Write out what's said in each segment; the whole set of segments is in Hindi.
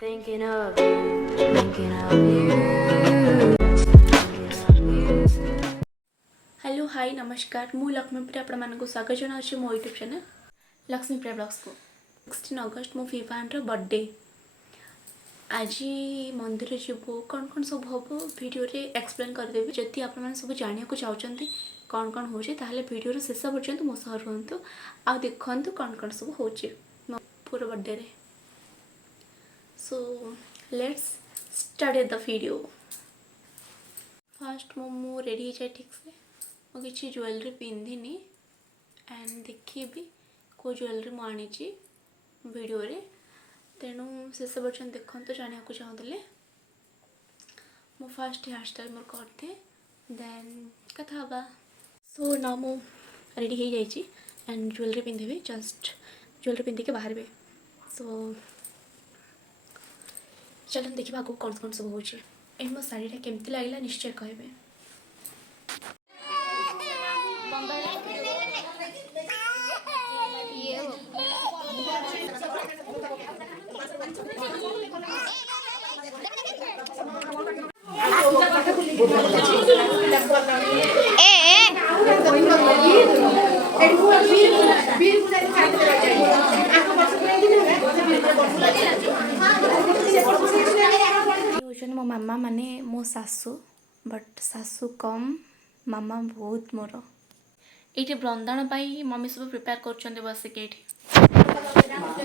Thinking of you, thinking of you. Hello hi नमस्कार मु लक्ष्मीप्रिया आपको स्वागत जनावि मो यूट्यूब चैनल लक्ष्मीप्रिया ब्लॉग्स को 16 अगस्त मो विवान बर्थडे आज मंदिर जीवु कौन कौन सब हम वीडियो रे एक्सप्लेन करदेवी जदि आप सब जानने चाहते कौन कौन हो वीडियो शेष पर्यंत मो सह रुहतु आ देखु कौन कौन सब हो पूरा बर्थडे रे so let's start the video first मो रेडी हो जाए ठीक से मो किसी ज्वेलरी पिंधिनी एंड देखी को ज्वेलरी मुझे वीडियो रे तेणु शेष पर्यटन देखते जाना चाहूँगे मो फास्ट हेयर स्टाइल मोर करते देन कथा सो ना मो रेडी हो जाइए एंड ज्वेलरी पिंधि जस्ट ज्वेलरी पिंधिके बाहर सो चलो देखा कौन कौन सब हो मो शाढ़ीटा केमती लगे निश्चय कहे मो मामा माने मो सासू बट सासू कम मामा बहुत मोर ये बृंदावन मम्मी सब प्रिपेयर कर बसिक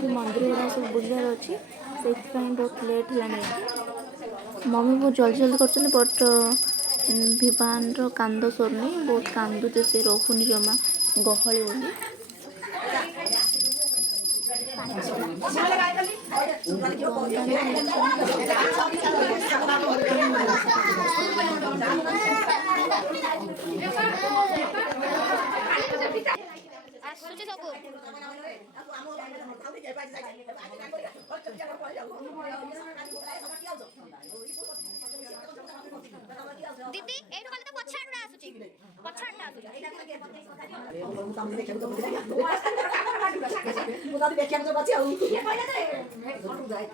मंदिर गुड़ा सब बुलार अच्छी से बहुत लेट है मम्मी बहुत जल्दी जल्दी कर बट विवान कांद सरनी बहुत कांदुचे से रोनी जमा गहली बोली दीदी एठो कले तो पछाडुडा आसुची पछाडटा आसुची देखिया तो बची आउ के कहले ते कोठु जाय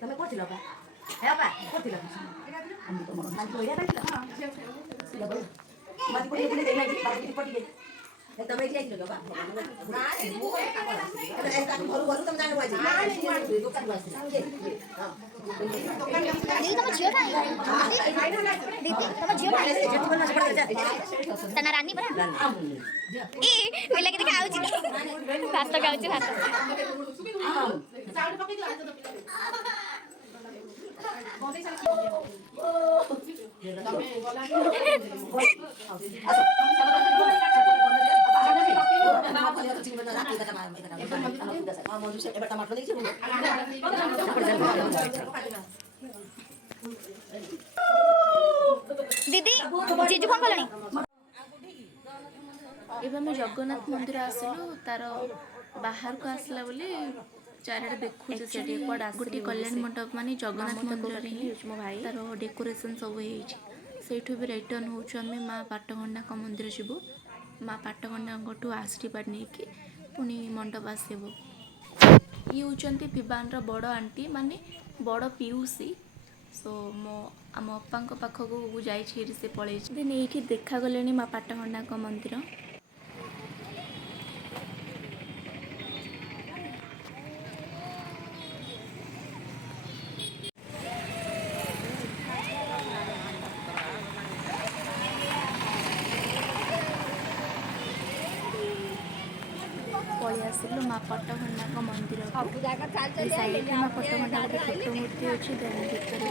तमे कोथिला बा हे बा कोथिला हम तो मन आज होया देखला हां बात पड़ी पड़ी देना बात पड़ी गई तमे जाई लो बा नाही मु एटा घर घर तुम जाने बाजी नाही दुकान बाजी हां दीदी तुम झियो ना दीदी तुम झियो ना जेठ बना से पड़ जा तना रानी बरा ए ओइ लगे देखा आउची भात गाउची भात साउंड पके दियो तो बंदे सारी तमे दीदी जीजू फोन कलनी एवं जगन्नाथ मंदिर आसलु तार बाहर को आसला बोली चारिटे देखु गोटे कल्याण मंडप माने जगन्नाथ मंदिर मो भाई तार डेकोरेशन सब हो भी रिटर्न होमें माँ पाटगंडा मंदिर जीवु माँ पाटगंडा आशीर्वाद नहीं कि पुणी मंडप आसबु ये होती विवान बड़ आंटी माने बड़ पीऊसी सो मो आम अप्पा पाखक जाइए से पलि देन ये देखागले माँ पाटगंडा मंदिर पलि आसिलु माँ पट्टखंडा मंदिर साइड माँ पट्टखंडा गोटे छोट मूर्ति अच्छी देन भितर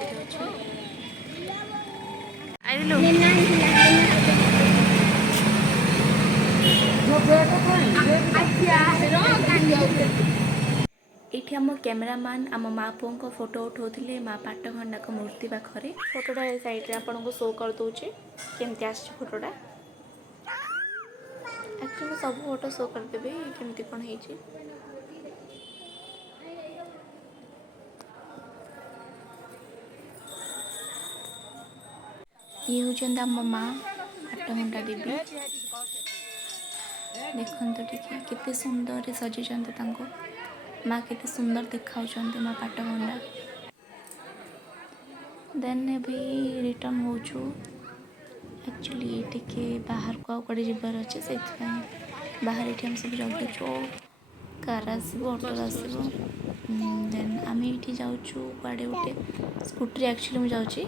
ये आम कैमेरामैन आम माँ पुओं फोटो उठाते माँ पाटखंडा मूर्ति पाखे फोटोटा साइड आपको शो कर दूचे केमती आस फोटोटा एक्चुअली सब फोटो शो करदेवी केमती कौन है ये होम माँ पाटमुंडा देवी देखते टिके केते सुंदर सजी माँ केते सुंदर देखा माँ पाटमुंडा देन भी रिटर्न होचु एक्चुअली टिके बाहर को कड़े जबार अच्छे से बाहर ये हम सब जगुचु कार आसो ऑटो आसो देन आम ये जाऊँ कड़े गोटे स्कूटी एक्चुअली मुझे जाऊँगी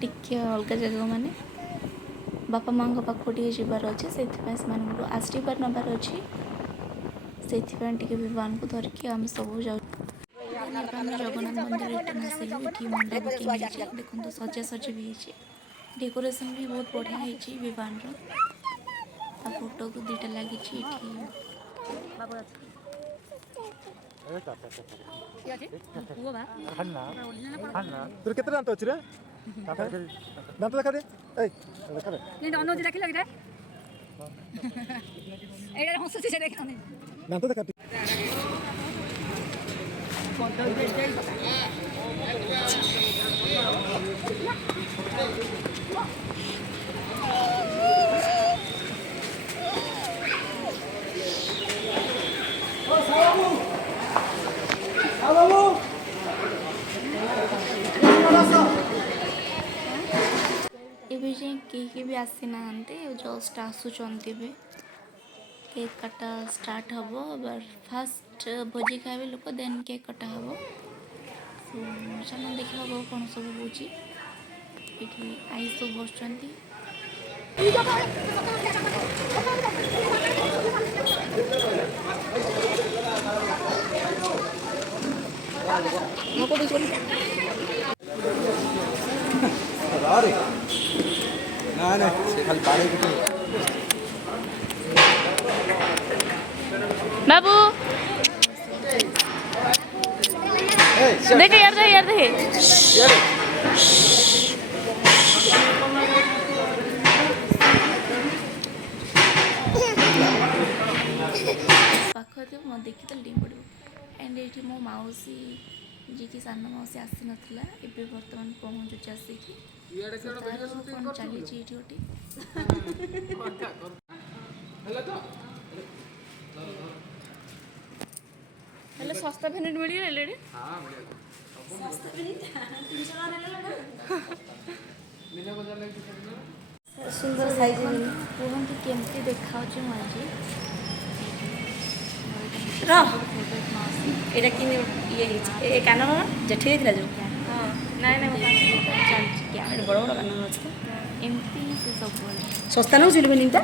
टिके अलग जगह माने बापा माँ पाखक टे जबार अच्छे से आशीर्वाद नबार अच्छी से विवान को धरिकी आम सब जाऊँ जगन्नाथ मंदिर रिटर्न आसलु ये मंडा बुकिंग देखो सजा सजी भी है डेकोरेशन भी बहुत बढ़िया है विवान फोटो को दीटा लगी তোর কেতে দাঁত আছে রে দাঁত দেখা দে এই দেখা দে কিন্তু অন্য যেটা কি লাগে রে এইটা হসছে সেটা কেন দাঁত দেখা एबे जे केही भी आसी ना जस्ट आसुचंती भी केक काटा स्टार्ट हबो बर फास्ट भोजी खावे लोक देन केक काटा हबो सो चलो देखा हबो कोन सब होची एठी आई सब बसचंती मको बीच अरे ना ना से खाली बाड़े के बाबू देखे यार देखे पाख मैं देखी तो डी पड़ो एंड ये मो मौसी जी की सान मौसी आसी नाला एवं बर्तमान पहुँचुची आसिकी कौन चली गोटे हेलो सस्ता फेनेट मिल गए सुंदर साइज कहते केमती देखा मजी एटा कि ये कान जेठी देथिला जो नाई ना चलछि बड़ बड़ कान अछि एमती से सब सस्ता न सिलबे निता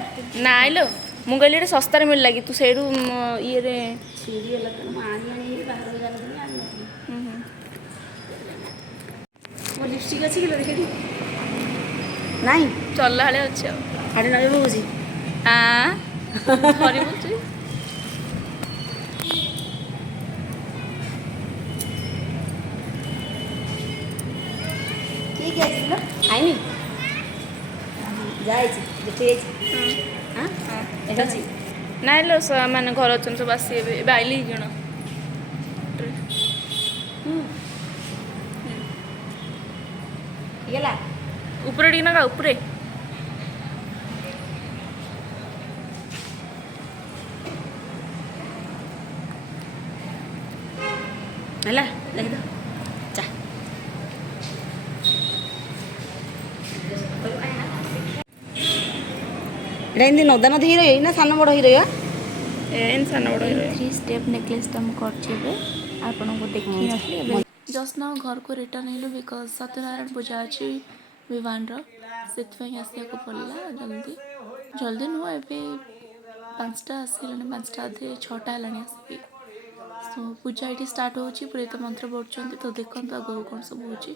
नाई लो मु कहली सस्तार मिल लगी तू सेडू ये रे सीडी हला त आनी आनी बाहर जाला आनी मो लिपस्टिक अछि कि देखि नाही चलला हले अछि आडे नाले बुझी आ धरि बुझी ठीक है ना आईनी जाय छी देखि हां हां एटा छी नाई लो माने घर अछन सब आसी बाइली जण गेला ऊपर डी ना ऊपर हला देख दो जा रेंदी नदा नदी हीरो ना सान बड़ हीरो एन सान बड़ हीरो 3 स्टेप नेकलेस तम करछेबे आपन को देखि नथले जस्ट नाउ घर को रिटर्न हेलु बिकॉज सत्यनारायण पूजा अछि विवान रो सेतफई आसिया को पड़ला जल्दी जल्दी नु एबे 5टा आसिलाने 5टा अधे 6टा हलाने आसी सो पूजा ये स्टार्ट होची प्रेत मंत्र बोलचंती तो देखंतु आगो कोन सब होची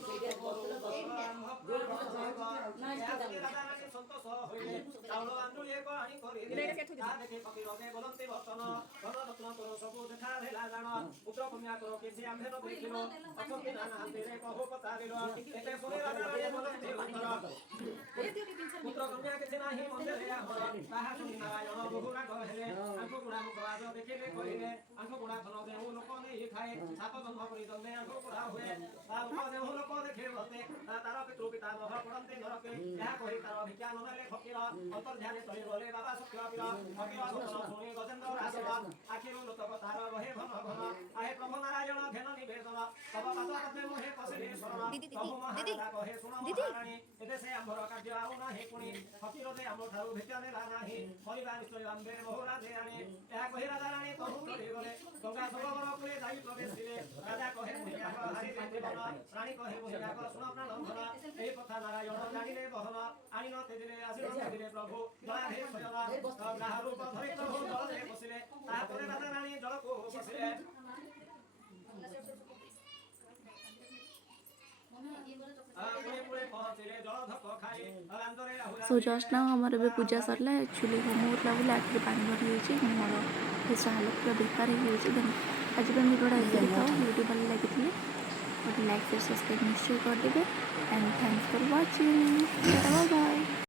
ସାପ ଜନ୍ମ କରି ଜନ୍ମେ ଆଗ ପଢ଼ା ହୁଏ ତା ଉପଦେହ ଲୋକ ଦେଖେ ବତେ ତାର ପିତୃ ପିତା ମହ ପଡ଼ନ୍ତେ ନରକେ ଏହା କହି ତାର ଭିକ୍ଷା ନନେଲେ ଫକୀର ଅନ୍ତର୍ଧ୍ୟାନେ ଚଳି ଗଲେ ବାବା ସତ୍ୟ ପୀର ଫକୀର ଘୋଷଣ ଶୁଣି ଗଜେନ୍ଦ୍ର ରାସନ ଆଖିରୁ ଲୋତକ ତାର ବହେ ଘନ ଘନ ଆହେ ପ୍ରଭୁ ନାରାୟଣ ଘେନ ନିବେଦନ ତବ ପାଦ ପଦ୍ମେ ମୋହେ ପଶିଲେ ଶରଣ ପ୍ରଭୁ ମହାରାଜା କହେ ଶୁଣ ମହାରାଣୀ ଏବେ ସେ ଆମ୍ଭର କାର୍ଯ୍ୟ ଆଉ ନାହିଁ ପୁଣି ଫକୀର ଯେ ଆମ ଠାରୁ ଭିକ୍ଷା ନେଲା ନାହିଁ ମରିବା ନିଶ୍ଚୟ ଆମ୍ଭେ ମହୁରା ଦେ ଆଣେ ଏହା କହି ରାଜା ରାଣୀ ତହୁ ଡରିଗଲେ ଗଙ୍ଗା ସରୋବର କୂଳେ ଯାଇ ପ୍ରବେଶିଲେ ରାଜା କହେ ମୁହିଆଗ ହାରିଲେ ଜୀବନ ରାଣୀ କହେ ମୁହିଆଗ ଶୁଣ ପ୍ରାଣ ଧନ ଏହି କଥା ନାରାୟଣ ଜାଣିଲେ ବହନ ଆଣିନ ତେଜିଲେ ଆସିନ ତେଜିଲେ ପ୍ରଭୁ ଜଳାଧେ ସଜନ ଗ୍ରାହ ରୂପ ଧରି ପ୍ରଭୁ ଜଳରେ ବସିଲେ ତାପରେ ରାଜା ରାଣୀ ଜଳକୁ ବସିଲେ सो जस्ट ना हमारे भी पूजा सरला एक्चुअली होम होता बोले आखिर पानी भरी होती मोर फेस हालत पूरा बेकार हो देन आज भिडियोटा एंड देखा वीडियो भल लगी गोटे लाइक शेयर सब्सक्राइब निश्चय करदे and thanks for watching bye bye.